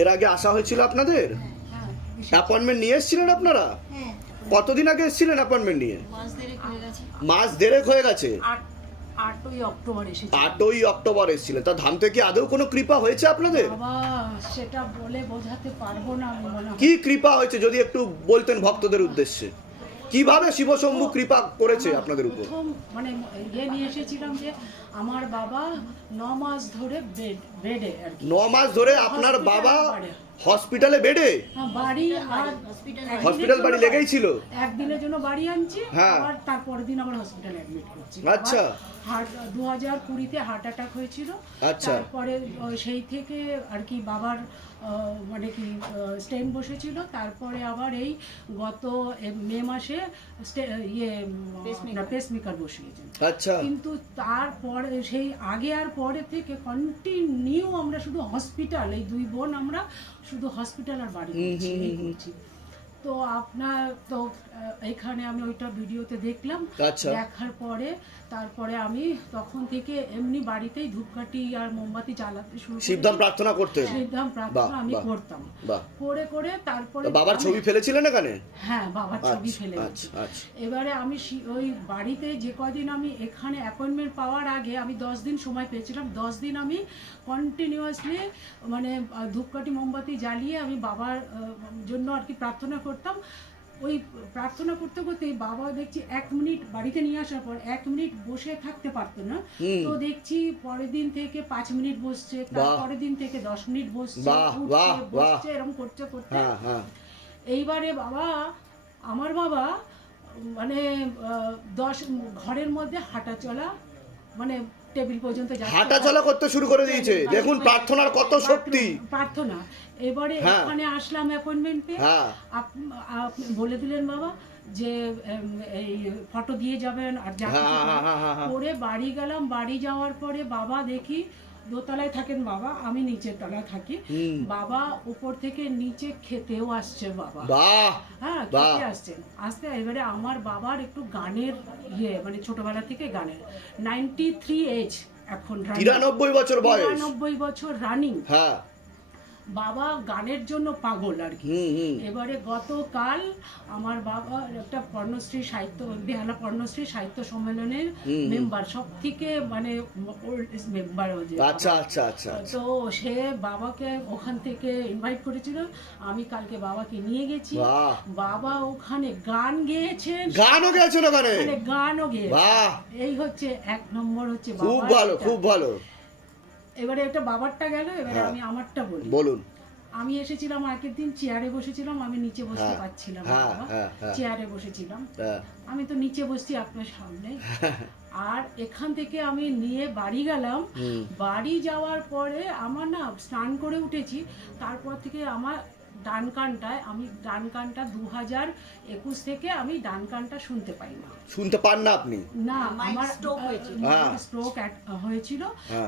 এর আগে আসা হয়েছিল আপনাদের? অ্যাপয়েন্টমেন্ট নিয়ে এসেছিলেন আপনারা? কতদিন আগে এসেছিলেন অ্যাপয়েন্টমেন্ট নিয়ে? মাস দেড়েক হয়ে গেছে। 8ই অক্টোবর এসেছি। 8ই অক্টোবর এসেছিলেন। তা ধাম থেকে আদৌ কোনো কৃপা হয়েছে আপনাদের? বাবা সেটা বলে বোঝাতে পারবো না আমি মনে হয়। কি কৃপা হয়েছে যদি একটু বলতেন ভক্তদের উদ্দেশ্যে? কিভাবে শিবশম্ভু কৃপা করেছে আপনাদের উপর? প্রথম মানে নিয়ে এসেছিলাম যে আমার বাবা 9 মাস ধরে বেডে আর কি। 9 মাস ধরে আপনার বাবা হসপিটালে বেডে? বাড়ি আর হসপিটাল বাড়ি লেগেই ছিল। একদিনের জন্য বাড়ি আনছি, হ্যাঁ। আর তারপরের দিন আবার হসপিটালে অ্যাডমিট করছি। আচ্ছা। 2020-তে হার্ট অ্যাটাক হয়েছিল। আচ্ছা। তারপরে সেই থেকে আর কি বাবার মানে কি স্টেন বসেছিল। তারপরে আবার এই গত মে মাসে পেসমেকার বসিয়েছেন। আচ্ছা। কিন্তু তারপরে সেই আগে আর পরে থেকে কন্টিনিউ আমরা শুধু হসপিটাল, এই দুই বোন আমরা শুধু হসপিটাল আর বাড়ি করছি। তো আপনার তো এখানে আমি ওইটা ভিডিওতে দেখলাম। আচ্ছা। দেখার পরে তারপরে আমি তখন থেকে এমনি বাড়িতেই ধূপকাঠি আর মোমবাতি জ্বালাতে শুরু করি। শিবধাম প্রার্থনা করতেন? শিবধাম প্রার্থনা আমি করতাম। করে করে তারপরে বাবার ছবি ফেলেছিলেন এখানে? হ্যাঁ, বাবার ছবি ফেলেছি। এবারে আমি ওই বাড়িতে যে কদিন আমি এখানে অ্যাপয়েন্টমেন্ট পাওয়ার আগে আমি 10 দিন সময় পেয়েছিলাম। 10 দিন আমি কন্টিনিউয়াসলি মানে ধূপকাঠি মোমবাতি জ্বালিয়ে আমি বাবার জন্য আর কি প্রার্থনা করতাম। ওই প্রার্থনা করতে করতেই বাবা দেখছি 1 মিনিট বাড়িতে নিয়ে আসার পর 1 মিনিট বসে থাকতে পারতো না। তো দেখছি পরের দিন থেকে 5 মিনিট বসছে, তারপরের দিন থেকে 10 মিনিট বসছে, এরকম করতে করতে এইবারে আমার বাবা মানে 10 ঘরের মধ্যে হাঁটা চলা মানে টেবিল পর্যন্ত হাঁটা চলা করতে শুরু করে দিয়েছে। দেখুন প্রার্থনার কত শক্তি। প্রার্থনা। এবারে এখানে আসলাম অ্যাপয়েন্টমেন্ট পেয়ে। আপনি বলে দিলেন বাবা যে এই ফটো দিয়ে যাবেন আর যা করে বাড়ি গেলাম। বাড়ি যাওয়ার পরে বাবা দেখি দোতলায় থাকেন বাবা, আমি নিচের তলায় থাকি। বাবা উপর থেকে নিচে খেতেও আসছে বাবা। হ্যাঁ, খেতে আসছেন। আসতে এবারে আমার বাবার একটু গানের মানে ছোটবেলা থেকে গানের 93 এজ, এখন 93 বছর বয়স। 93 বছর রানিং। হ্যাঁ, বাবা গানের জন্য পাগল আর কি। এবারে গতকাল আমার বাবা একটা পর্ণশ্রী সাহিত্য বেহালা পর্ণশ্রী সাহিত্য সম্মেলনের মেম্বার, সব থেকে মানে ওল্ড মেম্বার। আচ্ছা আচ্ছা আচ্ছা। তো সে বাবাকে ওখান থেকে ইনভাইট করেছিল। আমি কালকে বাবাকে নিয়ে গেছি। বাবা ওখানে গান গেয়েছেন। গানও গেয়েছেন ওখানে? গানও গেয়েছেন। এই হচ্ছে 1 নম্বর হচ্ছে বাবা। খুব ভালো, খুব ভালো। এবারে এটা বাবারটা গেল, এবারে আমি আমারটা বলি। বলুন। আমি এসেছিলাম আগের দিন, চেয়ারে বসেছিলাম, আমি নিচে বসতে পারছিলাম না, চেয়ারে বসেছিলাম। আমি তো নিচে বসছি আপনার সামনে। আর এখান থেকে আমি নিয়ে বাড়ি গেলাম। বাড়ি যাওয়ার পরে আমার না স্নান করে উঠেছি, তারপর থেকে আমার ডান কানটা 2021 থেকে আমি ডান কানটা শুনতে পাই না। শুনতে পান না আপনি? না, আমার স্ট্রোক হয়েছিল।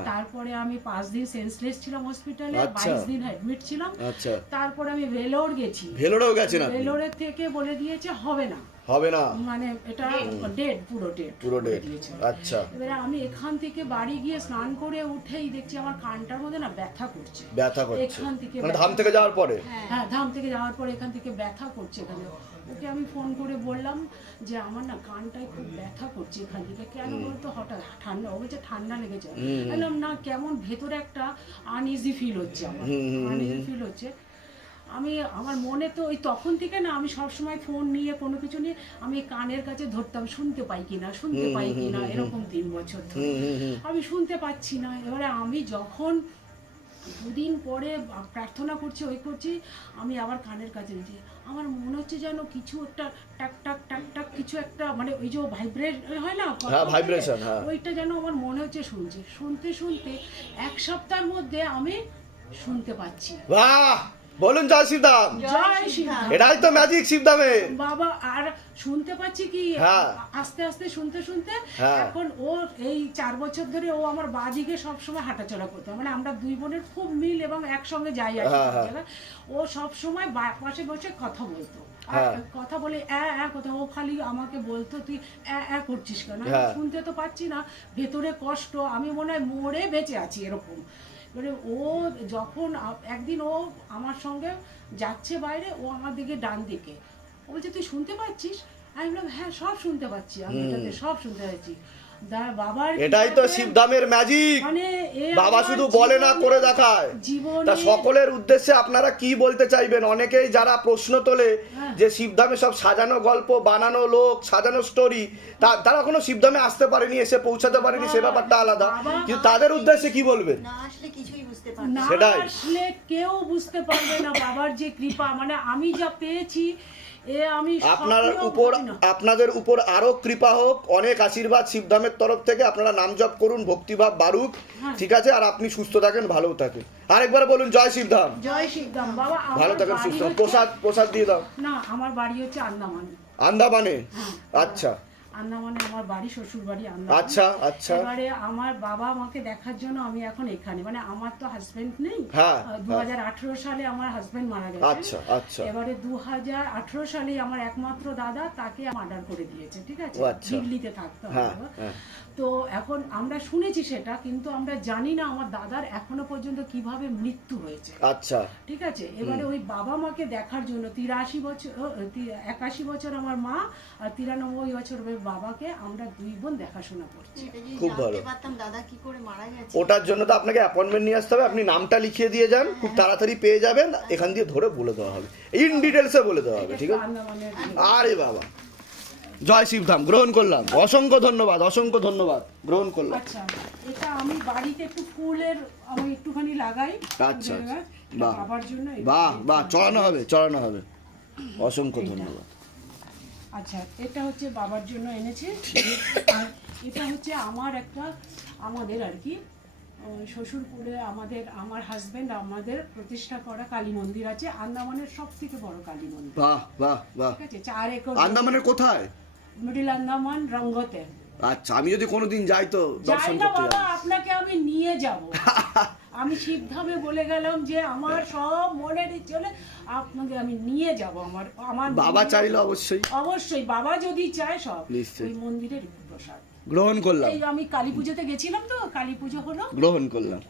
তারপরে আমি 5 দিন সেন্সলেস ছিলাম হসপিটালে, 22 দিন অ্যাডমিট ছিলাম। তারপরে আমি ভেলোর গেছি। ভেলোরেও গেছেন আপনি? ভেলোরের থেকে বলে দিয়েছে হবে না, মানে এটা ডেড, পুরো ডেড। আচ্ছা। এবারে আমি এখান থেকে বাড়ি গিয়ে স্নান করে উঠেই দেখছি আমার কানটার মধ্যে না ব্যথা করছে। এখান থেকে মানে ধাম থেকে যাওয়ার পরে? হ্যাঁ, ধাম থেকে যাওয়ার পরে এখান থেকে ব্যথা করছে। এখানে ওকে আমি ফোন করে বললাম যে আমার না কানটায় খুব ব্যথা করছে এখান থেকে। কেন বলতো? হঠাৎ ঠান্ডা, ও বলছে ঠান্ডা লেগেছে। বললাম না, কেমন ভেতরে একটা আনইজি ফিল হচ্ছে, আমার আনইজি ফিল হচ্ছে। আমার মনে তো ওই তখন থেকে না আমি সবসময় ফোন নিয়ে কোনো কিছু নিয়ে আমি কানের কাছে ধরতাম, শুনতে পাই কিনা এরকম 3 বছর ধরে আমি শুনতে পাচ্ছি না। এবারে আমি যখন 2 দিন পরে প্রার্থনা করছি, আমি আবার কানের কাছে নিয়েছি। আমার মনে হচ্ছে যেন কিছু একটা টাক টাক টাক টাক কিছু একটা, মানে ওই যে ভাইব্রেট হয় না, ভাইব্রেশন, ওইটা যেন আমার মনে হচ্ছে শুনতে 1 সপ্তাহের মধ্যে আমি শুনতে পাচ্ছি। বাহ, বলুন জয় শিবধাম। জয় শিবধাম। এটাই তো ম্যাজিক শিবধামে বাবা। আর শুনতে পাচ্ছি কি আস্তে আস্তে শুনতে এখন ও এই 4 বছর ধরে ও আমার বাদিকে সবসময় হাঁটাচলা করতো। মানে আমরা 2 বোনের খুব মিল এবং একসঙ্গে যাই আসি। ও সবসময় পাশে বসে কথা বলতো, কথা বলে কথা। ও খালি আমাকে বলতো তুই করছিস কেন? শুনতে তো পাচ্ছি না, ভেতরে কষ্ট, আমি মনে হয় মরে বেঁচে আছি এরকম। মানে ও যখন একদিন ও আমার সঙ্গে যাচ্ছে বাইরে, ও আমার দিকে ডান দিকে, ও বলছে তুই শুনতে পাচ্ছিস? আমি বললাম হ্যাঁ সব শুনতে পাচ্ছি, আমি এটাতে সব শুনতে পাচ্ছি। বাবার এটাই তো শিবধামের ম্যাজিক, মানে বাবা শুধু বলে না করে দেখায়। তা সকলের উদ্দেশ্যে আপনারা কি বলতে চাইবেন? অনেকেই যারা প্রশ্ন তোলে যে শিবধামে সব সাজানো গল্প, বানানো লোক, সাজানো স্টোরি, তারা কোনো শিবধামে আসতে পারেনি, এসে পৌঁছাতে পারেনি, সে ব্যাপারটা আলাদা, কিন্তু তাদের উদ্দেশ্যে কি বলবেন? না আসলে কিছুই বুঝতে পারবে না, সেটাই আসলে কেউ বুঝতে পারবে না বাবার যে কৃপা, মানে আমি যা পেয়েছি আমি আপনাদের উপর আরো কৃপা হোক, অনেক আশীর্বাদ শিবধামের তরফ থেকে। আপনারা নাম জপ করুন, ভক্তিভাব বাড়ুক, ঠিক আছে? আর আপনি সুস্থ থাকেন, ভালো থাকেন। আরেকবার বলুন জয় শিবধাম। জয় শিবধাম। বাবা ভালো থাকেন, সুস্থ। প্রসাদ দিয়ে দাও। না, আমার বাড়ি হচ্ছে আন্দামানে। আচ্ছা, আন্দামানে আমার বাড়ি, শ্বশুর বাড়ি আন্দামানে। আচ্ছা আচ্ছা। এবারে আমার বাবা আমাকে দেখার জন্য আমি এখন এখানে, মানে আমার তো হাজবেন্ড নেই। হ্যাঁ, 2018 সালে আমার হাজবেন্ড মারা গেছে। আচ্ছা আচ্ছা। এবারে 2018 সালে আমার একমাত্র দাদা, তাকে মার্ডার করে দিয়েছে, ঠিক আছে? আচ্ছা। দিল্লিতে থাকতো। হ্যাঁ। তো এখন আমরা শুনেছি সেটা, কিন্তু আমরা জানি না আমার দাদার এখনো পর্যন্ত কিভাবে মৃত্যু হয়েছে। আচ্ছা, ঠিক আছে? এবারে ওই বাবা মাকে দেখার জন্য 81 বছর আমার মা, আর 93 বছর ওই বাবাকে আমরা দুই বোন দেখাশোনা করছি। খুব ভালো। পারতাম দাদা কি করে মারা গেছে। ওটার জন্য তো আপনাকে অ্যাপয়েন্টমেন্ট নিয়ে আসতে হবে। আপনি নামটা লিখিয়ে দিয়ে যান, খুব তাড়াতাড়ি পেয়ে যাবেন। এখান দিয়ে ধরে বলে দেওয়া হবে, ইন ডিটেলসে বলে দেওয়া হবে, ঠিক আছে? আরে বাবা, জয় শিবধাম। গ্রহণ করলাম, অসংখ্য ধন্যবাদ, অসংখ্য ধন্যবাদ, গ্রহণ করলাম। আচ্ছা, এটা আমি বাড়িতে একটু ফুলের আমি একটুখানি লাগাই। আচ্ছা, বাহ, বাবার জন্য। বাহ বাহ, চড়ানো হবে, চড়ানো হবে। অসংখ্য ধন্যবাদ। আচ্ছা, এটা হচ্ছে বাবার জন্য এনেছি। আর এটা হচ্ছে আমাদের আর কি শ্বশুরপুরে আমার হাজবেন্ড আমাদের প্রতিষ্ঠা করা কালী মন্দির আছে, আন্দামানের সব থেকে বড় কালী মন্দির। বাহ বাহ বাহ। ঠিক আছে? 4 একর। আন্দামানের কোথায়? মিডল আন্দামান, রঙ্গতে। আচ্ছা, আমি যদি কোনোদিন যাই তো দর্শন যাই না করতে বাবা, যাব। আপনাকে আমি নিয়ে যাব। আমি শিবধামে বলে গেলাম যে আমার সব মনের চলে, আপনাকে আমি নিয়ে যাব। আমার বাবা চাইলে অবশ্যই, অবশ্যই বাবা যদি চায় সব নিশ্চয়ই। ওই মন্দিরের প্রসাদ গ্রহণ করলাম। এই আমি কালী পুজোতে গেছিলাম, তো কালী পুজো হলো, গ্রহণ করলাম।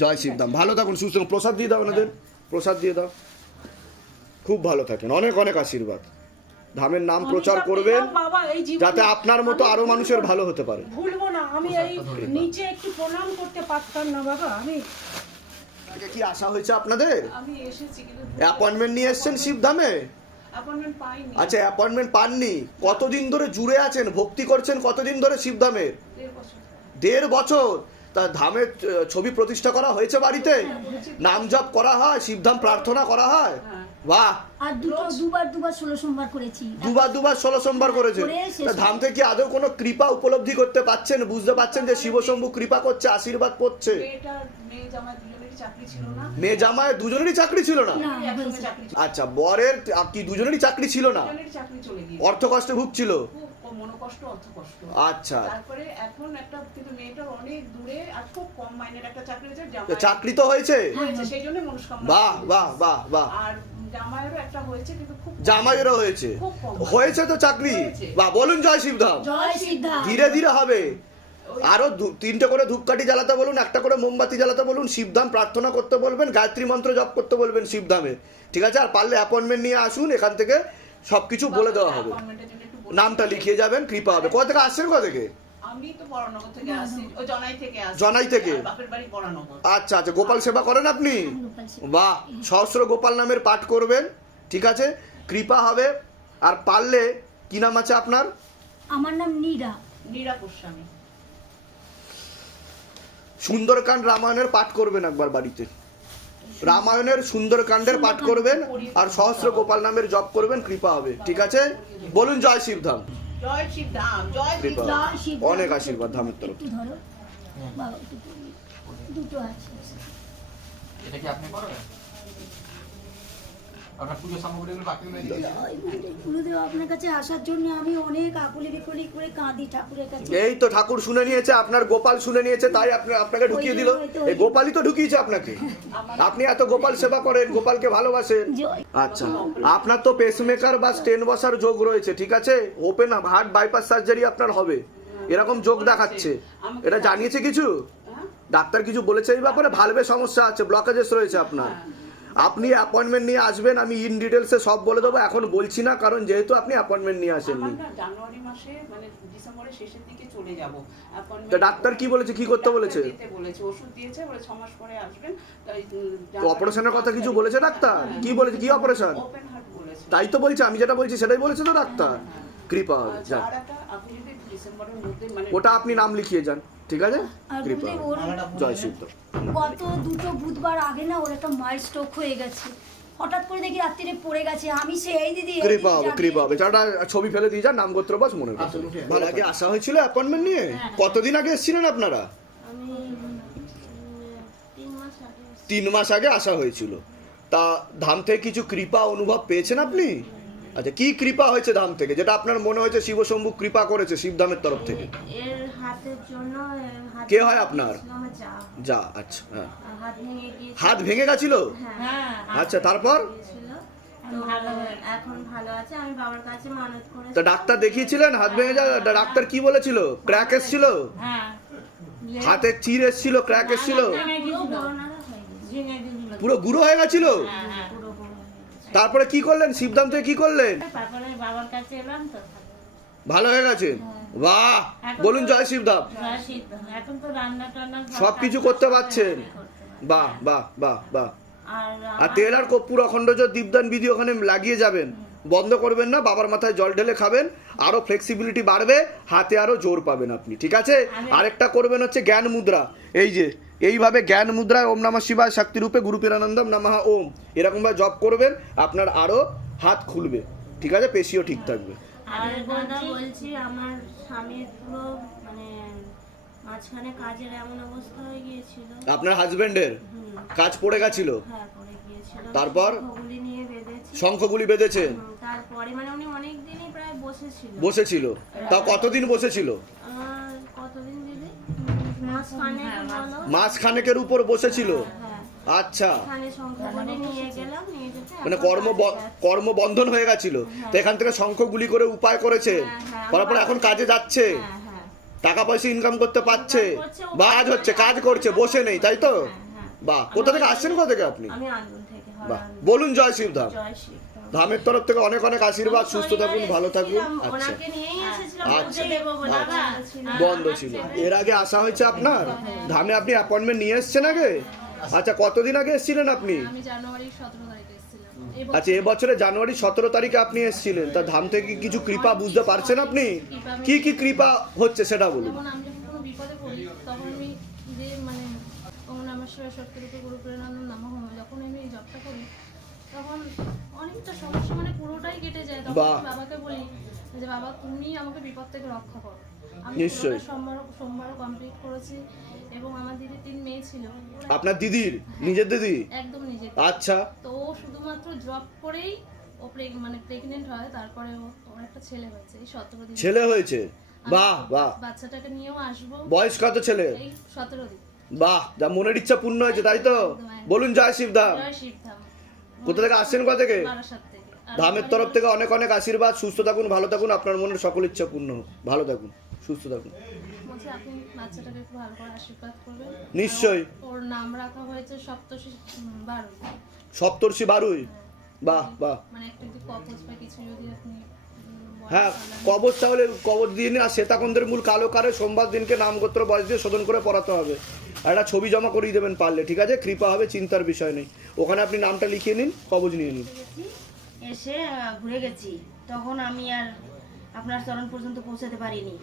জয় শিবধাম। ভালো থাকুন, সুস্থ থাকুন। প্রসাদ দিয়ে দাও ওনাদের, প্রসাদ দিয়ে দাও। খুব ভালো থাকেন, অনেক অনেক আশীর্বাদ। ধামের নাম প্রচার করবেন বাবা, এই জীবনে যাতে আপনার মতো আরো মানুষের ভালো হতে পারে। ভুলবো না। আমি এই নিচে একটু প্রণাম করতে পারতাম না বাবা। আগে কি আশা হয়েছে আপনাদের? আমি এসেছি কিন্তু অ্যাপয়েন্টমেন্ট নিয়ে এসেছেন শিবধামে? অ্যাপয়েন্টমেন্ট পাইনি। আচ্ছা, অ্যাপয়েন্টমেন্ট পাননি। কতদিন ধরে জুড়ে আছেন, ভক্তি করছেন কতদিন ধরে শিবধামে? 1.5 বছর। তা ধামের ছবি প্রতিষ্ঠা করা হয়েছে বাড়িতে? নাম জপ করা হয়, শিবধাম প্রার্থনা করা হয়? বাহ। আর দুবার 16 সোমবার করেছি। দুবার 16 সোমবার করেছে। তা ধাম থেকে আদৌ কোনো কৃপা উপলব্ধি করতে পাচ্ছেন, বুঝতে পাচ্ছেন যে শিবশম্ভু কৃপা করছে, আশীর্বাদ করছে? মেয়ে জামাই দুজনেরই চাকরি ছিল না? আচ্ছা, বরের কি দুজনেরই চাকরি ছিল না? অর্থ কষ্টে ভুগছিল? মনোকষ্ট, অর্থকষ্ট। আচ্ছা, তারপরে এখন একটা কিন্তু মেয়েটার অনেক দূরে আর খুব কম মাইনের একটা চাকরি হয়েছে। চাকরি তো হয়েছে, সেই জন্য মনস্কামনা। বাহ বাহ বাহ বাহ। আর জামাইয়েরও একটা হয়েছে, কিন্তু খুব জামাইয়েরও হয়েছে, হয়েছে তো চাকরি। বাহ, বলুন জয় শিবধাম। জয় শিবধাম। ধীরে ধীরে হবে। আরো 3টে করে ধূপকাঠি জ্বালাতে বলুন, একটা করে মোমবাতি জ্বালাতে বলুন, শিবধাম প্রার্থনা করতে বলবেন, গায়ত্রী মন্ত্র জপ করতে বলবেন শিবধামে, ঠিক আছে? আর পারলে অ্যাপয়েন্টমেন্ট নিয়ে আসুন, এখান থেকে সবকিছু বলে দেওয়া হবে। নামটা লিখিয়ে যাবেন, কৃপা হবে। কোথা থেকে আসছেন? কোথা থেকে? আমি তো বড়নগর থেকে আসি, ও জনাই থেকে আসি। জনাই থেকে? বাপের বাড়ি বড়নগর। আচ্ছা আচ্ছা, গোপাল সেবা করেন আপনি? বাহ, সহস্র গোপাল নামের পাঠ করবেন, ঠিক আছে? কৃপা হবে। আর পারলে কি নাম আছে আপনার? আমার নাম নীরা গোস্বামী। সুন্দরকাণ্ড রামায়ণের পাঠ করবেন একবার বাড়িতে। রামায়ণের সুন্দরকাণ্ডের পাঠ করবেন আর সহস্র গোপাল নামের জপ করবেন, কৃপা হবে, ঠিক আছে? বলুন জয় শিবধাম। জয় শিবধাম। জয় কৃপা হবে। জয় শিবধাম। অনেক আশীর্বাদ ধামের তরফ। একটু ধরো বাবা, দুটো আছে। এটা কি আপনি করবেন? আপনার পুজো সামগ্রীগুলো বাকিগুলো দিয়ে দিন। গুরুদেব, আপনার কাছে আসার জন্য আমি অনেক আকুলি বিকুলি করে কাঁদি ঠাকুরের কাছে। এই তো ঠাকুর শুনে নিয়েছে, আপনার গোপাল শুনে নিয়েছে, তাই আপনাকে ঢুকিয়ে দিল। এই গোপালই তো ঢুকিয়েছে আপনাকে। আপনি এত গোপাল সেবা করেন, গোপালকে ভালোবাসেন। আচ্ছা, আপনার তো পেসমেকার বা স্টেন বসার যোগ রয়েছে, ঠিক আছে? ওপেন হার্ট বাইপাস সার্জারি আপনার হবে, এরকম যোগ দেখাচ্ছে। এটা জানিয়েছে কিছু? ডাক্তার কিছু বলেছে এই ব্যাপারে? ভালভে সমস্যা আছে, ব্লকেজেস রয়েছে আপনার। আপনি অ্যাপয়েন্টমেন্ট নিয়ে আসবেন, আমি ইন ডিটেলসে সব বলে দেবো, এখন বলছি না কারণ যেহেতু আপনি অ্যাপয়েন্টমেন্ট নিয়ে আসেননি। আমরা জানুয়ারি মাসে মানে ডিসেম্বরের শেষের দিকে চলে যাব। তো ডাক্তার কি বলেছে, কি করতে বলেছে? বলেছে ওষুধ দিয়েছে, বলে 6 মাস পরে আসবেন। তো অপারেশনের কথা কিছু বলেছে ডাক্তার? কি বলেছে, কি অপারেশন? ওপেন হার্ট বলেছে। তাই তো বলছি, আমি যেটা বলছি সেটাই বলেছে তো ডাক্তার। কৃপা হবে, যাক। আর একটা আপনি যদি ডিসেম্বরের মধ্যে মানে ওটা আপনি নাম লিখিয়ে যান, ঠিক আছে? আর কৃপা গুরুদেব, হবে। ওর জয় সিদ্ধ। গত 2 বুধবার আগে না ওর একটা মাইল্ড স্ট্রোক হয়ে গেছে। হঠাৎ করে দেখি রাত্রিরে পড়ে গেছে। আমি সেই দিদি এই কৃপা দিদি হবে, জানি। কৃপা হবে। চাটা ছবি ফেলে দিয়ে যান, নাম গোত্র বাস মনে রাখবেন। ভালো আগে আসা হয়েছিল অ্যাপয়েন্টমেন্ট নিয়ে? কতদিন আগে এসেছিলেন আপনারা? আমি 3 মাস আগে 3 মাস আগে আসা হয়েছিল। তা ধাম থেকে কিছু কৃপা অনুভব পেয়েছেন আপনি? আচ্ছা, কি কৃপা হয়েছে ধাম থেকে, যেটা আপনার মনে হয়েছে শিবশম্ভু কৃপা করেছে শিবধামের তরফ থেকে? এর হাতের জন্য কে হয় আপনার? আমার যা যা, আচ্ছা, হ্যাঁ। হাত ভেঙে গিয়েছিল। হাত ভেঙে গেছিল? হ্যাঁ আচ্ছা, তারপর? ছিল। তো এখন ভালো আছে। আমি বাবার কাছে মানত করেছি। তা ডাক্তার দেখিয়েছিলেন হাত ভেঙে যা? ডাক্তার কি বলেছিল? ক্র্যাক এসেছিল? হাতে চির এসেছিল, ক্র্যাক এসেছিল? পুরো বড়নারা হয়ে গেছে। পুরো গুঁড়ো হয়ে গেছিল? পুরো বড় হয়ে গেছে। তারপরে কি করলেন, শিবধাম থেকে কি করলেন? তারপরে বাবার কাছে এলাম তো ভালো হয়ে গেছে? বাহ, বলুন জয় শিবধাম। এখন তো রান্না টান্না সবকিছু করতে পারছেন? বাহ বাহ বাহ বাহ। আর আর তেল আর কর্পূর অখণ্ড দীপদান বিধি ওখানে লাগিয়ে যাবেন, বন্ধ করবেন না। বাবার মাথায় জল ঢেলে খাবেন, আরো ফ্লেক্সিবিলিটি বাড়বে, হাতে আরো জোর পাবেন আপনি, ঠিক আছে? আরেকটা করবেন হচ্ছে জ্ঞান মুদ্রা। এই যে এইভাবে জ্ঞান মুদ্রায় ওম নমঃ শিবায় শক্তি রূপে গুরু পীরানন্দম নমঃ ওম, এরকম ভাবে জপ করবেন, আপনার আরো হাত খুলবে, ঠিক আছে? পেশিও ঠিক থাকবে। আর কথা বলছি, আমার স্বামীর পুরো মানে মাঝখানে কাজের এমন অবস্থা হয়ে গিয়েছিল। আপনার হাজবেন্ডের কাজ পড়ে গেছিল? হ্যাঁ, পড়ে গিয়েছিল। তারপর? শঙ্খগুলি নিয়ে বেঁধেছি। শঙ্খগুলি বেঁধেছেন? তারপরে মানে উনি অনেক দিনই প্রায় বসেছিল। বসেছিল? তাও কতদিন বসেছিল? কতদিন দিদি? মাস খানেক হলো। মাস খানেকের উপর বসেছিল? হ্যাঁ, আচ্ছা, এখানে শঙ্খগুলি নিয়ে গেলাম, নিয়ে যেতে মানে এখন কর্মবন্ধন হয়ে গেছিল, তো এখান থেকে শঙ্খ গুলি করে উপায় করেছে, করার পর এখন কাজে যাচ্ছে, হ্যাঁ হ্যাঁ টাকা পয়সা ইনকাম করতে পারছে, করছে, বা কাজ হচ্ছে, কাজ করছে, বসে নেই, তাই তো? হ্যাঁ। বাহ, কোথা থেকে আসছেন, কোথা থেকে আপনি? আমি আন্দোলন থেকে বাহ, বলুন জয় শিবধাম। জয় শিব। ধামের তরফ থেকে অনেক অনেক আশীর্বাদ, সুস্থ থাকুন, ভালো থাকুন। আচ্ছা, ওনাকে নিয়েই এসেছিলাম, আচ্ছা, বলতে দেবো বলে। আচ্ছা। বাবা, বন্ধ ছিল। এর আগে আসা হয়েছে আপনার ধামে? আপনি অ্যাপয়েন্টমেন্ট নিয়ে এসেছেন আগে? আচ্ছা, কতদিন আগে এসেছিলেন আপনি? আমি জানুয়ারি 17 তারিখে এসেছিলাম। আচ্ছা, এবছরে জানুয়ারি 17 তারিখে আপনি এসেছিলেন। তা ধাম থেকে কিছু কৃপা বুঝতে পারছেন আপনি? কি কি কৃপা হচ্ছে সেটা বলুন। যেমন আমি যখন কোনো বিপদে পড়ি তখন আমি যে মানে ওম নমঃ শিবায় শক্তি রূপে গুরু পীরানন্দম নমঃ ওম, যখন আমি এই জপটা করি তখন অনেকটা সমস্যা মানে পুরোটাই কেটে যায়। তখন বাহ। আমি বাবাকে বলি যে বাবা তুমি আমাকে বিপদ থেকে রক্ষা করো। আমি নিশ্চয়ই। পুরোটা সোমবারও কমপ্লিট করেছি এবং আমার দিদির 3 মেয়ে ছিল। ওরা আপনার দিদির, নিজের দিদি? একদম নিজে। আচ্ছা, তো ও শুধুমাত্র জব করেই ও মানে প্রেগনেন্ট হয়, তারপরে ওর একটা ছেলে হয়েছে এই 17 দিন। ছেলে হয়েছে? বাহ বাহ। বাচ্চাটাকে নিয়েও আসবো বয়স কত ছেলে? এই 17 দিন। বাহ, যা মনের ইচ্ছা পূর্ণ হয়েছে, তাই তো? বলুন জয় শিবধাম। জয় শিবধাম। কোথা থেকে আসছেন, কোথা থেকে? বারাসাত থেকে। আর ধামের তরফ থেকে অনেক অনেক আশীর্বাদ, সুস্থ থাকুন, ভালো থাকুন, আপনার মনের সকল ইচ্ছা পূর্ণ হোক, ভালো থাকুন, সুস্থ থাকুন। বলছি আপনি বাচ্চাটাকে একটু ভালো করে আশীর্বাদ করবেন। নিশ্চয়ই। ওর নাম রাখা হয়েছে সপ্তর্ষি বারুই। সপ্তর্ষি বারুই? বাহ বাহ। মানে একটা যদি কবচ বা কিছু যদি আপনি বলেন হ্যাঁ, তাহলে কবচ তাহলে কবচ দিয়ে নিন। আর শ্বেতাকুণ্ডের মূল কালো কারে সোমবার দিনকে নামগোত্র বয়স দিয়ে শোধন করে পড়াতে হবে। আর একটা ছবি জমা করিয়ে দেবেন পারলে, ঠিক আছে? কৃপা হবে, চিন্তার বিষয় নেই। ওখানে আপনি নামটা লিখিয়ে নিন, কবচ নিয়ে নিন। এসে ঘুরে গেছি, তখন আমি আর আপনার চরণ পর্যন্ত পৌঁছাতে পারিনি।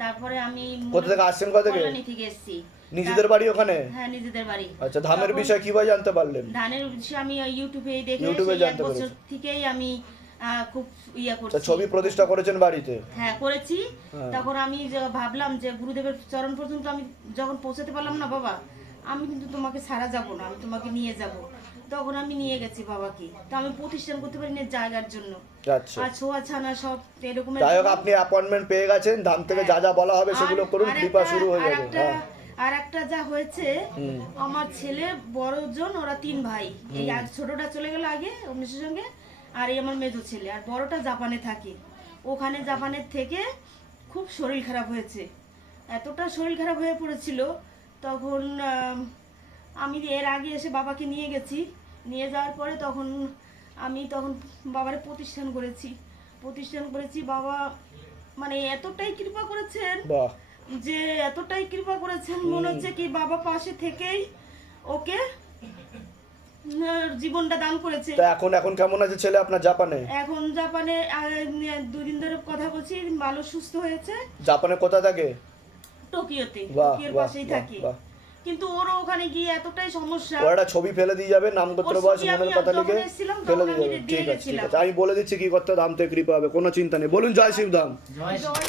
তারপরে আমি কোথা থেকে আসছেন, কোথা থেকে? কল্যাণী থেকে এসেছি। নিজেদের বাড়ি ওখানে? হ্যাঁ, নিজেদের বাড়ি। আচ্ছা, ধামের বিষয় কিভাবে জানতে পারলেন? ধানের বিষয়ে আমি ইউটিউবে দেখে ইউটিউবে সেই জানতে 1 বছর পেরেছেন। থেকেই আমি খুব তা করছি। ছবি প্রতিষ্ঠা করেছেন বাড়িতে? হ্যাঁ, করেছি। হ্যাঁ। তখন আমি ভাবলাম যে গুরুদেবের চরণ পর্যন্ত আমি যখন পৌঁছাতে পারলাম না, বাবা আমি কিন্তু তোমাকে ছাড়া যাব না, আমি তোমাকে নিয়ে যাব। তখন আমি নিয়ে গেছি বাবাকে। তো আমি প্রতিষ্ঠান করতে পারি না জায়গার জন্য, আচ্ছা, আর ছোঁয়া ছানা সব এরকম। যাই হোক, আপনি অ্যাপয়েন্টমেন্ট পেয়ে গেছেন, ধাম থেকে যা যা বলা হবে সেগুলো করুন, কৃপা শুরু হয়ে যাবে। হ্যাঁ, আর একটা যা হয়েছে, আমার ছেলে বড়জন, ওরা 3 ভাই। এই ছোটটা চলে গেল আগে অন্যের সঙ্গে, আর এই আমার মেজো ছেলে, আর বড়টা জাপানে থাকে। ওখানে জাপানের থেকে খুব শরীর খারাপ হয়েছে, এতটা শরীর খারাপ হয়ে পড়েছিল তখন আমি এর আগে এসে বাবাকে নিয়ে গেছি, নিয়ে যাওয়ার পরে তখন বাবারে প্রতিষ্ঠান করেছি। বাবা মানে এতটাই কৃপা করেছেন, বাহ, যে এতটাই কৃপা করেছেন, মনে হচ্ছে কি বাবা পাশে থেকেই ওকে জীবনটা দান করেছে। তা এখন কেমন আছে ছেলে আপনার জাপানে? এখন জাপানে 2 দিন ধরে কথা বলছি, ভালো সুস্থ হয়েছে। জাপানে কোথায় থাকে? টোকিওতে, বাহ, টোকিওর বাহ, পাশেই বাহ, থাকে। বাহ। কিন্তু ওরও ওখানে গিয়ে এতটাই সমস্যা। ও একটা ছবি ফেলে দিয়ে যাবে, নামগোত্র ওর বয়স ছবি মনের আমি কথা যখন লিখে এসেছিলাম ফেলে তখন দিয়ে আমি যাবে। দিয়ে ঠিক আছে, ঠিক গেছিলাম। আছে, আমি বলে দিচ্ছি কি করতে হবে, ধাম থেকে কৃপা হবে, কোনো চিন্তা নেই। বলুন জয় শিবধাম। জয় জয়